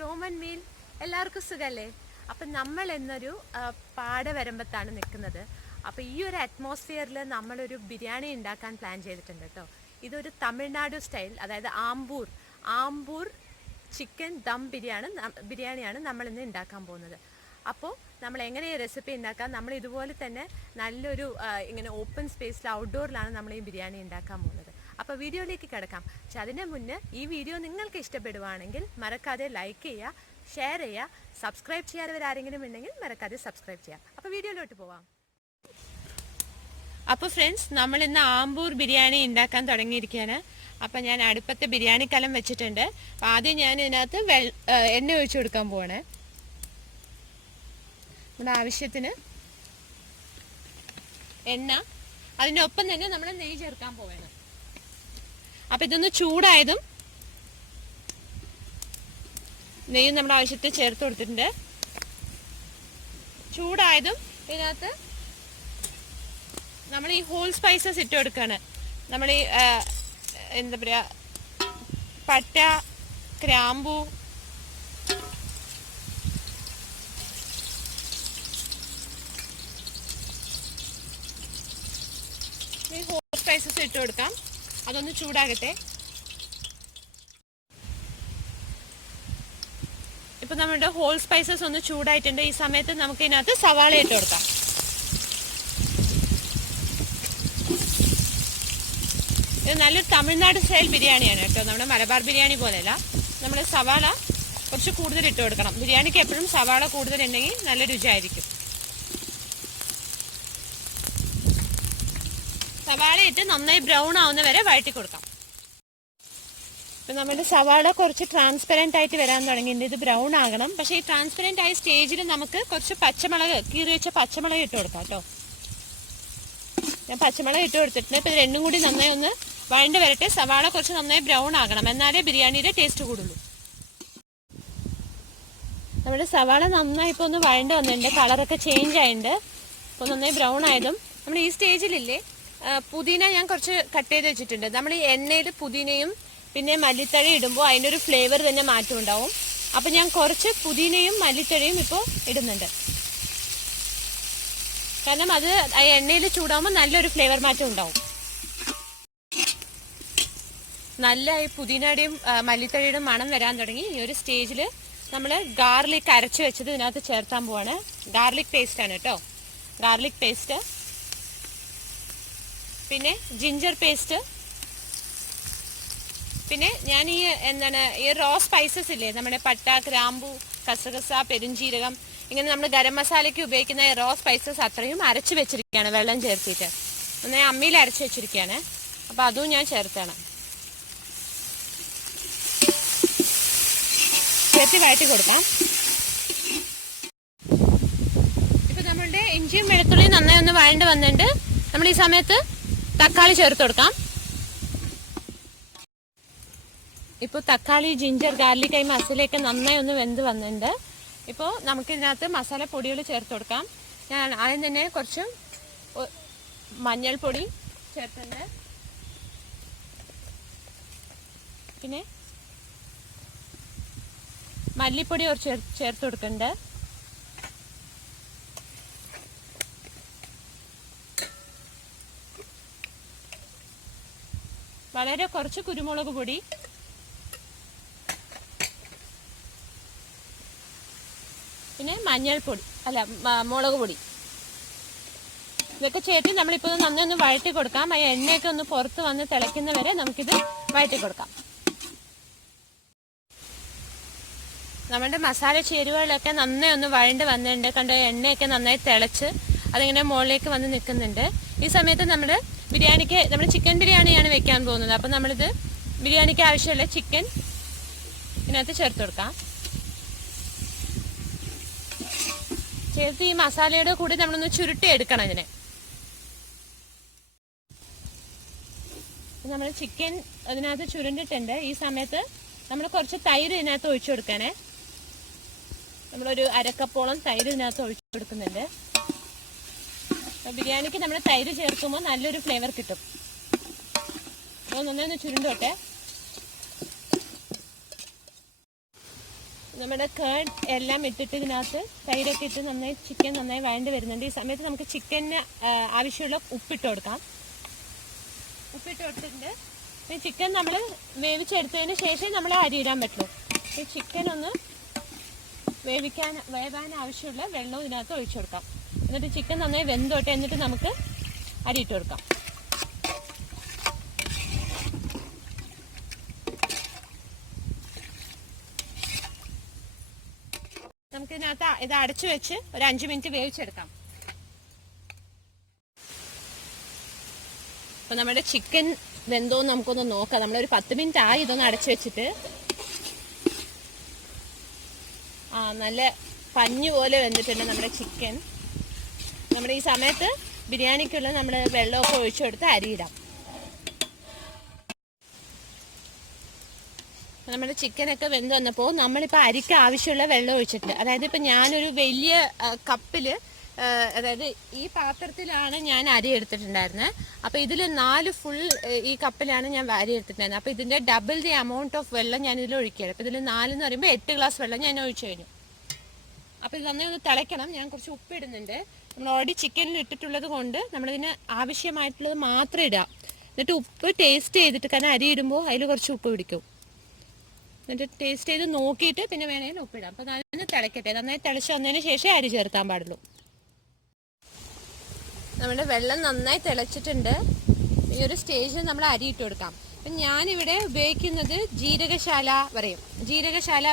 Roman meal. എല്ലാവർക്കും സുഖല്ലേ? അപ്പം നമ്മൾ എന്നൊരു പാടവരമ്പത്താണ് നിൽക്കുന്നത്. അപ്പോൾ ഈ ഒരു അറ്റ്മോസ്ഫിയറിൽ നമ്മളൊരു ബിരിയാണി ഉണ്ടാക്കാൻ പ്ലാൻ ചെയ്തിട്ടുണ്ട് കേട്ടോ. ഇതൊരു തമിഴ്നാട് സ്റ്റൈൽ, അതായത് ആമ്പൂർ ചിക്കൻ ദം ബിരിയാണിയാണ് നമ്മളിന്ന് ഉണ്ടാക്കാൻ പോകുന്നത്. അപ്പോൾ നമ്മൾ എങ്ങനെ ഈ റെസിപ്പി ഉണ്ടാക്കാം, നമ്മൾ ഇതുപോലെ തന്നെ നല്ലൊരു ഇങ്ങനെ ഓപ്പൺ സ്പേസിൽ ഔട്ട്ഡോറിലാണ് നമ്മൾ ഈ ബിരിയാണി ഉണ്ടാക്കാൻ പോകുന്നത്. അപ്പോൾ വീഡിയോയിലേക്ക് കിടക്കാം. പക്ഷെ അതിന് മുന്നേ ഈ വീഡിയോ നിങ്ങൾക്ക് ഇഷ്ടപ്പെടുവാണെങ്കിൽ മറക്കാതെ ലൈക്ക് ചെയ്യുക, ഷെയർ ചെയ്യുക, സബ്സ്ക്രൈബ് ചെയ്യാത്തവരാരെങ്കിലും ഉണ്ടെങ്കിൽ മറക്കാതെ സബ്സ്ക്രൈബ് ചെയ്യുക. അപ്പോൾ വീഡിയോയിലോട്ട് പോവാം. അപ്പോൾ ഫ്രണ്ട്സ്, നമ്മൾ ഇന്ന് ആമ്പൂർ ബിരിയാണി ഉണ്ടാക്കാൻ തുടങ്ങിയിരിക്കുകയാണ്. അപ്പം ഞാൻ അടുപ്പത്ത് ബിരിയാണി കലം വെച്ചിട്ടുണ്ട്. അപ്പം ആദ്യം ഞാൻ ഇതിനകത്ത് എണ്ണ ഒഴിച്ചു കൊടുക്കാൻ പോവാണ്. നമ്മുടെ ആവശ്യത്തിന് എണ്ണ, അതിൻ്റെ ഒപ്പം തന്നെ നമ്മൾ നെയ്യ് ചേർക്കാൻ പോവാണ്. അപ്പം ഇതൊന്ന് ചൂടായതും നെയ്യ് നമ്മുടെ ആവശ്യത്തിൽ ചേർത്ത് കൊടുത്തിട്ടുണ്ട്. ചൂടായതും ഇതിനകത്ത് നമ്മൾ ഈ ഹോൾ സ്പൈസസ് ഇട്ട് കൊടുക്കുകയാണ്. നമ്മൾ ഈ എന്താ പറയുക, പട്ട, ഗ്രാമ്പൂ, ഈ ഹോൾ സ്പൈസസ് ഇട്ട് കൊടുക്കാം. അതൊന്ന് ചൂടാകട്ടെ. ഇപ്പൊ നമ്മുടെ ഹോൾ സ്പൈസസ് ഒന്ന് ചൂടായിട്ടുണ്ട്. ഈ സമയത്ത് നമുക്ക് ഇതിനകത്ത് സവാള ഇട്ട് കൊടുക്കാം. ഇത് നല്ലൊരു തമിഴ്നാട് സ്റ്റൈൽ ബിരിയാണിയാണ് കേട്ടോ. നമ്മുടെ മലബാർ ബിരിയാണി പോലെയല്ല. നമ്മൾ സവാള കുറച്ച് കൂടുതൽ ഇട്ട് കൊടുക്കണം. ബിരിയാണിക്ക് എപ്പോഴും സവാള കൂടുതൽ ഉണ്ടെങ്കിൽ നല്ല രുചിയായിരിക്കും. സവാള ഇട്ട് നന്നായി ബ്രൗൺ ആവുന്ന വരെ വഴറ്റി കൊടുക്കാം. ഇപ്പം നമ്മുടെ സവാള കുറച്ച് ട്രാൻസ്പെറൻ്റ് ആയിട്ട് വരാൻ തുടങ്ങിയിട്ടുണ്ട്. ഇത് ബ്രൗൺ ആകണം. പക്ഷേ ഈ ട്രാൻസ്പെറൻ്റ് ആയ സ്റ്റേജിൽ നമുക്ക് കുറച്ച് പച്ചമുളക്, കീറി വെച്ച പച്ചമുളക് ഇട്ട് കൊടുക്കാം കേട്ടോ. ഞാൻ പച്ചമുളക് ഇട്ട് കൊടുത്തിട്ടുണ്ട്. ഇപ്പം ഇത് രണ്ടും കൂടി നന്നായി ഒന്ന് വഴണ്ട് വരട്ടെ. സവാള കുറച്ച് നന്നായി ബ്രൗൺ ആകണം, എന്നാലേ ബിരിയാണിയുടെ ടേസ്റ്റ് കൂടുള്ളൂ. നമ്മുടെ സവാള നന്നായി ഇപ്പോൾ ഒന്ന് വഴണ്ട് വന്നിട്ടുണ്ട്. കളറൊക്കെ ചേഞ്ച് ആയിട്ടുണ്ട്. ഇപ്പോൾ നന്നായി ബ്രൗൺ ആയതും നമ്മൾ ഈ സ്റ്റേജിലില്ലേ, പുതിന ഞാൻ കുറച്ച് കട്ട് ചെയ്ത് വെച്ചിട്ടുണ്ട്. നമ്മൾ ഈ എണ്ണയിൽ പുതിനയും പിന്നെ മല്ലിത്തഴ ഇടുമ്പോൾ അതിൻ്റെ ഒരു ഫ്ലേവർ തന്നെ മാറ്റം ഉണ്ടാവും. അപ്പം ഞാൻ കുറച്ച് പുതിനയും മല്ലിത്തഴയും ഇപ്പോൾ ഇടുന്നുണ്ട്. കാരണം അത് എണ്ണയിൽ ചൂടാകുമ്പോൾ നല്ലൊരു ഫ്ലേവർ മാറ്റം ഉണ്ടാവും. നല്ല ഈ പുതിനയുടെയും മല്ലിത്തഴയുടെയും മണം വരാൻ തുടങ്ങി. ഈ ഒരു സ്റ്റേജിൽ നമ്മൾ ഗാർലിക് അരച്ച് വെച്ചത് ഇതിനകത്ത് ചേർത്താൻ പോവാണ്. ഗാർലിക് പേസ്റ്റാണ് കേട്ടോ. ഗാർലിക് പേസ്റ്റ്, പിന്നെ ജിഞ്ചർ പേസ്റ്റ്, പിന്നെ ഞാൻ ഈ റോ സ്പൈസസ് ഇല്ലേ, നമ്മുടെ പട്ട, ഗ്രാമ്പൂ, കസകസ, പെരുംജീരകം, ഇങ്ങനെ നമ്മൾ ഗരം മസാലയ്ക്ക് ഉപയോഗിക്കുന്ന റോ സ്പൈസസ് അത്രയും അരച്ച് വെച്ചിരിക്കുകയാണ്, വെള്ളം ചേർത്തിട്ട്. ഒന്ന് അമ്മിയിൽ അരച്ച് വെച്ചിരിക്കുകയാണ്. അപ്പം അതും ഞാൻ ചേർത്താണ്. ചേർത്ത് വഴറ്റി കൊടുക്കാം. ഇപ്പം നമ്മളുടെ ഇഞ്ചിയും വെളുത്തുള്ളിയും നന്നായി ഒന്ന് വഴണ്ട് വന്നിട്ടുണ്ട്. നമ്മൾ ഈ സമയത്ത് തക്കാളി ചേർത്ത് കൊടുക്കാം. ഇപ്പോൾ തക്കാളി, ജിഞ്ചർ, ഗാർലിക്, മസാലയൊക്കെ നന്നായി ഒന്ന് വെന്ത് വന്നിട്ടുണ്ട്. ഇപ്പോൾ നമുക്കിതിനകത്ത് മസാല പൊടികൾ ചേർത്ത് കൊടുക്കാം. ഞാൻ ആദ്യം തന്നെ കുറച്ച് മഞ്ഞൾപ്പൊടി ചേർത്തിട്ടുണ്ട്. പിന്നെ മല്ലിപ്പൊടി കുറച്ച് ചേർത്ത് കൊടുക്കുന്നുണ്ട്. വളരെ കുറച്ച് കുരുമുളക് പൊടി, പിന്നെ മഞ്ഞൾപ്പൊടി, മുളക് പൊടി, ഇതൊക്കെ ചേർത്ത് നമ്മളിപ്പോൾ നന്നായി ഒന്ന് വഴറ്റി കൊടുക്കാം. ആ എണ്ണയൊക്കെ ഒന്ന് പുറത്ത് വന്ന് തിളയ്ക്കുന്ന വരെ നമുക്കിത് വഴറ്റി കൊടുക്കാം. നമ്മുടെ മസാല ചേരുവകളൊക്കെ നന്നായി ഒന്ന് വഴണ്ട് വന്നിട്ടുണ്ട്. കണ്ടോ, എണ്ണയൊക്കെ നന്നായി തിളച്ച് അതിങ്ങനെ മുകളിലേക്ക് വന്ന് നിൽക്കുന്നുണ്ട്. ഈ സമയത്ത് നമ്മൾ ചിക്കൻ ബിരിയാണിയാണ് വെക്കാൻ പോകുന്നത്. അപ്പം നമ്മളിത് ബിരിയാണിക്ക് ആവശ്യമുള്ള ചിക്കൻ ഇതിനകത്ത് ചേർത്ത് കൊടുക്കാം. ചേർത്ത് ഈ മസാലയുടെ കൂടി നമ്മളൊന്ന് ചുരുട്ടി എടുക്കണം ഇതിനെ. നമ്മൾ ചിക്കൻ അതിനകത്ത് ചുരുണ്ടിട്ടുണ്ട്. ഈ സമയത്ത് നമ്മൾ കുറച്ച് തൈര് ഇതിനകത്ത് ഒഴിച്ചു കൊടുക്കാനേ. നമ്മളൊരു അരക്കപ്പോളം തൈര് ഇതിനകത്ത് ഒഴിച്ചു കൊടുക്കുന്നുണ്ട്. ബിരിയാണിക്ക് നമ്മൾ തൈര് ചേർക്കുമ്പോൾ നല്ലൊരു ഫ്ലേവർ കിട്ടും. അപ്പോൾ നന്നായി ഒന്ന് ചുരുണ്ടോട്ടെ. നമ്മുടെ കേൺ എല്ലാം ഇട്ടിട്ട് ഇതിനകത്ത് തൈരൊക്കെ ഇട്ട് നന്നായി ചിക്കൻ നന്നായി വഴണ്ട് വരുന്നുണ്ട്. ഈ സമയത്ത് നമുക്ക് ചിക്കന് ആവശ്യമുള്ള ഉപ്പിട്ട് കൊടുക്കാം. ഉപ്പിട്ട് കൊടുത്തിട്ടുണ്ട്. ഈ ചിക്കൻ നമ്മൾ വേവിച്ചെടുത്തതിന് ശേഷം നമ്മൾ അരി ഇടാൻ പറ്റുള്ളൂ. ഈ ചിക്കൻ ഒന്ന് വേവാൻ ആവശ്യമുള്ള വെള്ളവും ഇതിനകത്ത് ഒഴിച്ചു കൊടുക്കാം. എന്നിട്ട് ചിക്കൻ നന്നായി വെന്തോട്ടെ. എന്നിട്ട് നമുക്ക് അരി ഇട്ട് കൊടുക്കാം. നമുക്കിതിനകത്ത് ഇത് അടച്ചു വെച്ച് ഒരു 5 മിനിറ്റ് വേവിച്ചെടുക്കാം. അപ്പോൾ നമ്മുടെ ചിക്കൻ വെന്തോന്ന് നമുക്കൊന്ന് നോക്കാം. നമ്മളൊരു 10 മിനിറ്റ് ആയി ഇതൊന്ന് അടച്ചു വെച്ചിട്ട്. നല്ല പഞ്ഞു പോലെ വെന്തിട്ടുണ്ട് നമ്മുടെ ചിക്കൻ. നമ്മുടെ ഈ സമയത്ത് ബിരിയാണിക്കുള്ള നമ്മൾ വെള്ളമൊക്കെ ഒഴിച്ചു കൊടുത്ത് അരിയിടാം. നമ്മുടെ ചിക്കനൊക്കെ വെന്ത് വന്നപ്പോൾ നമ്മളിപ്പോൾ അരിക്ക് ആവശ്യമുള്ള വെള്ളം ഒഴിച്ചിട്ടുണ്ട്. അതായത് ഇപ്പം ഞാനൊരു വലിയ കപ്പിൽ, അതായത് ഈ പാത്രത്തിലാണ് ഞാൻ അരി എടുത്തിട്ടുണ്ടായിരുന്നത്. അപ്പോൾ ഇതിൽ 4 ഫുൾ ഈ കപ്പിലാണ് ഞാൻ അരി എടുത്തിട്ടുണ്ടായിരുന്നത്. അപ്പോൾ ഇതിൻ്റെ ഡബിൾ ദി എമൗണ്ട് ഓഫ് വെള്ളം ഞാൻ ഇതിൽ ഒഴിക്കുകയാണ്. അപ്പോൾ ഇതിൽ 4 എന്ന് പറയുമ്പോൾ 8 ഗ്ലാസ് വെള്ളം ഞാൻ ഒഴിച്ചു കഴിഞ്ഞു. അപ്പോൾ ഇത് നന്നായി ഒന്ന് തിളയ്ക്കണം. ഞാൻ കുറച്ച് ഉപ്പ് ഇടുന്നുണ്ട്. നമ്മൾ ഓൾറെഡി ചിക്കനിൽ ഇട്ടിട്ടുള്ളത് കൊണ്ട് നമ്മളിതിന് ആവശ്യമായിട്ടുള്ളത് മാത്രം ഇടാം. എന്നിട്ട് ഉപ്പ് ടേസ്റ്റ് ചെയ്തിട്ട്, കാരണം അരി ഇടുമ്പോൾ അതിൽ കുറച്ച് ഉപ്പ് പിടിക്കും. എന്നിട്ട് ടേസ്റ്റ് ചെയ്ത് നോക്കിയിട്ട് പിന്നെ വേണമെങ്കിൽ ഉപ്പിടാം. അപ്പോൾ നന്നായി തിളയ്ക്കട്ടെ. നന്നായി തിളച്ച് വന്നതിന് ശേഷം അരി ചേർക്കാൻ പാടുള്ളൂ. നമ്മുടെ വെള്ളം നന്നായി തിളച്ചിട്ടുണ്ട്. ഈ ഒരു സ്റ്റേജിൽ നമ്മൾ അരി ഇട്ട് കൊടുക്കാം. അപ്പം ഞാനിവിടെ ഉപയോഗിക്കുന്നത് ജീരകശാല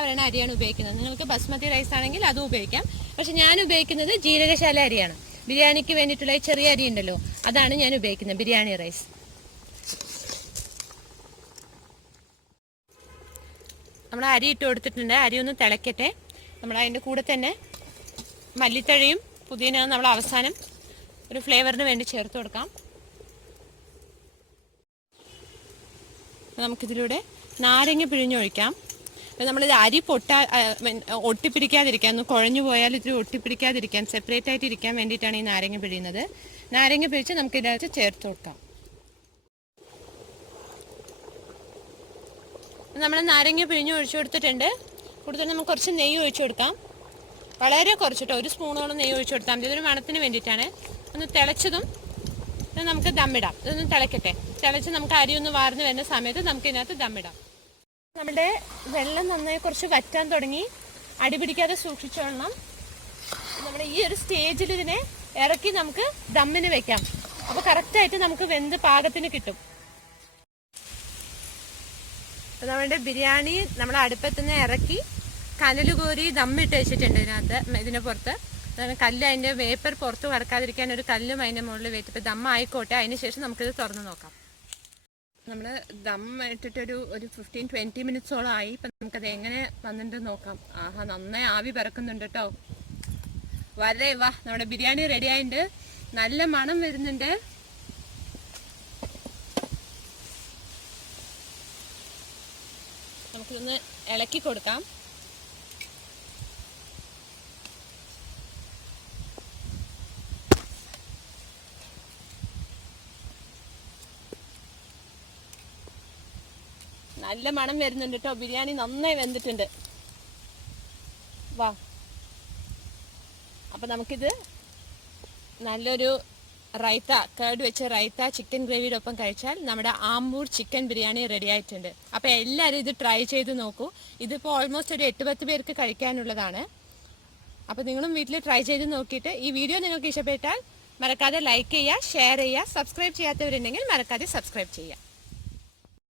പറയുന്ന അരിയാണ് ഉപയോഗിക്കുന്നത്. നിങ്ങൾക്ക് ബസ്മതി റൈസ് ആണെങ്കിൽ അതും ഉപയോഗിക്കാം. പക്ഷെ ഞാൻ ഉപയോഗിക്കുന്നത് ജീരകശാല അരിയാണ്. ബിരിയാണിക്ക് വേണ്ടിയിട്ടുള്ള ചെറിയ അരി ഉണ്ടല്ലോ, അതാണ് ഞാൻ ഉപയോഗിക്കുന്നത്, ബിരിയാണി റൈസ്. നമ്മൾ അരി ഇട്ട് കൊടുത്തിട്ടുണ്ട്. അരി ഒന്ന് തിളയ്ക്കട്ടെ. നമ്മൾ അതിൻ്റെ കൂടെ തന്നെ മല്ലിത്തഴയും പുതിന നമ്മൾ അവസാനം ഒരു ഫ്ലേവറിന് വേണ്ടി ചേർത്ത് കൊടുക്കാം. നമുക്കിതിലൂടെ നാരങ്ങ പിഴിഞ്ഞൊഴിക്കാം. നമ്മളിത് അരി ഒട്ടിപ്പിടിക്കാതിരിക്കാൻ, ഒന്ന് കുഴഞ്ഞു പോയാൽ ഇതിൽ ഒട്ടിപ്പിടിക്കാതിരിക്കാൻ, സെപ്പറേറ്റ് ആയിട്ട് ഇരിക്കാൻ വേണ്ടിയിട്ടാണ് ഈ നാരങ്ങ പിഴിയുന്നത്. നാരങ്ങ പിഴിച്ച് നമുക്ക് ഇതിനകത്ത് ചേർത്ത് കൊടുക്കാം. നമ്മൾ നാരങ്ങ പിഴിഞ്ഞ് ഒഴിച്ചു കൊടുത്തിട്ടുണ്ട്. കൂടുതൽ നമുക്ക് കുറച്ച് നെയ്യ് ഒഴിച്ചു കൊടുക്കാം. വളരെ കുറച്ചിട്ടോ, 1 സ്പൂണോളം നെയ്യ് ഒഴിച്ചു കൊടുത്താൽ മതി. ഇതൊരു മണത്തിന് വേണ്ടിയിട്ടാണ്. ഒന്ന് തിളച്ചതും നമുക്ക് ദമ്മിടാം. ഇതൊന്ന് തിളയ്ക്കട്ടെ. തിളച്ച് നമുക്ക് അരി ഒന്ന് വാർന്ന് വരുന്ന സമയത്ത് നമുക്ക് ഇതിനകത്ത് ദമ്മിടാം. നമ്മുടെ വെള്ളം നന്നായി കുറച്ച് വറ്റാൻ തുടങ്ങി. അടി പിടിക്കാതെ സൂക്ഷിച്ചോളണം. നമ്മുടെ ഈ ഒരു സ്റ്റേജിൽ ഇതിനെ ഇറക്കി നമുക്ക് ദമ്മിന് വെക്കാം. അപ്പോൾ കറക്റ്റായിട്ട് നമുക്ക് വെന്ത് പാകത്തിന് കിട്ടും. നമ്മുടെ ബിരിയാണി നമ്മൾ അടുപ്പത്തുനിന്ന് ഇറക്കി കനലുകോരി ദമ്മിട്ട് വെച്ചിട്ടുണ്ട്. ഇതിന് പുറത്ത് കല്ല്, അതിൻ്റെ വേപ്പർ പുറത്ത് കടക്കാതിരിക്കാൻ ഒരു കല്ലും അതിൻ്റെ മുകളിൽ വെച്ചിട്ട് ഇപ്പോൾ ദം ആയിക്കോട്ടെ. അതിന് ശേഷം നമുക്കിത് തുറന്ന് നോക്കാം. നമ്മൾ ദം ഇട്ടിട്ടൊരു 15-20 മിനിറ്റ്സോളം ആയി. ഇപ്പം നമുക്കത് എങ്ങനെ വന്നിട്ട് നോക്കാം. ആഹാ, നന്നായി ആവി പറക്കുന്നുണ്ട് കേട്ടോ. നമ്മുടെ ബിരിയാണി റെഡി ആയിട്ടുണ്ട്. നല്ല മണം വരുന്നുണ്ട്. നമുക്കിതൊന്ന് ഇളക്കി കൊടുക്കാം. നല്ല മണം വരുന്നുണ്ട് കേട്ടോ. ബിരിയാണി നന്നായി വെന്തിട്ടുണ്ട്. അപ്പം നമുക്കിത് നല്ലൊരു റൈത്ത, കേർഡ് വെച്ച് റൈത്ത ചിക്കൻ ഗ്രേവിയുടെ ഒപ്പം കഴിച്ചാൽ നമ്മുടെ ആമ്പൂർ ചിക്കൻ ബിരിയാണി റെഡി ആയിട്ടുണ്ട്. അപ്പോൾ എല്ലാവരും ഇത് ട്രൈ ചെയ്ത് നോക്കൂ. ഇതിപ്പോൾ ഓൾമോസ്റ്റ് ഒരു 8-10 പേർക്ക് കഴിക്കാനുള്ളതാണ്. അപ്പോൾ നിങ്ങളും വീട്ടിൽ ട്രൈ ചെയ്ത് നോക്കിയിട്ട് ഈ വീഡിയോ നിങ്ങൾക്ക് ഇഷ്ടപ്പെട്ടാൽ മറക്കാതെ ലൈക്ക് ചെയ്യുക, ഷെയർ ചെയ്യുക. സബ്സ്ക്രൈബ് ചെയ്യാത്തവരുണ്ടെങ്കിൽ മറക്കാതെ സബ്സ്ക്രൈബ് ചെയ്യുക.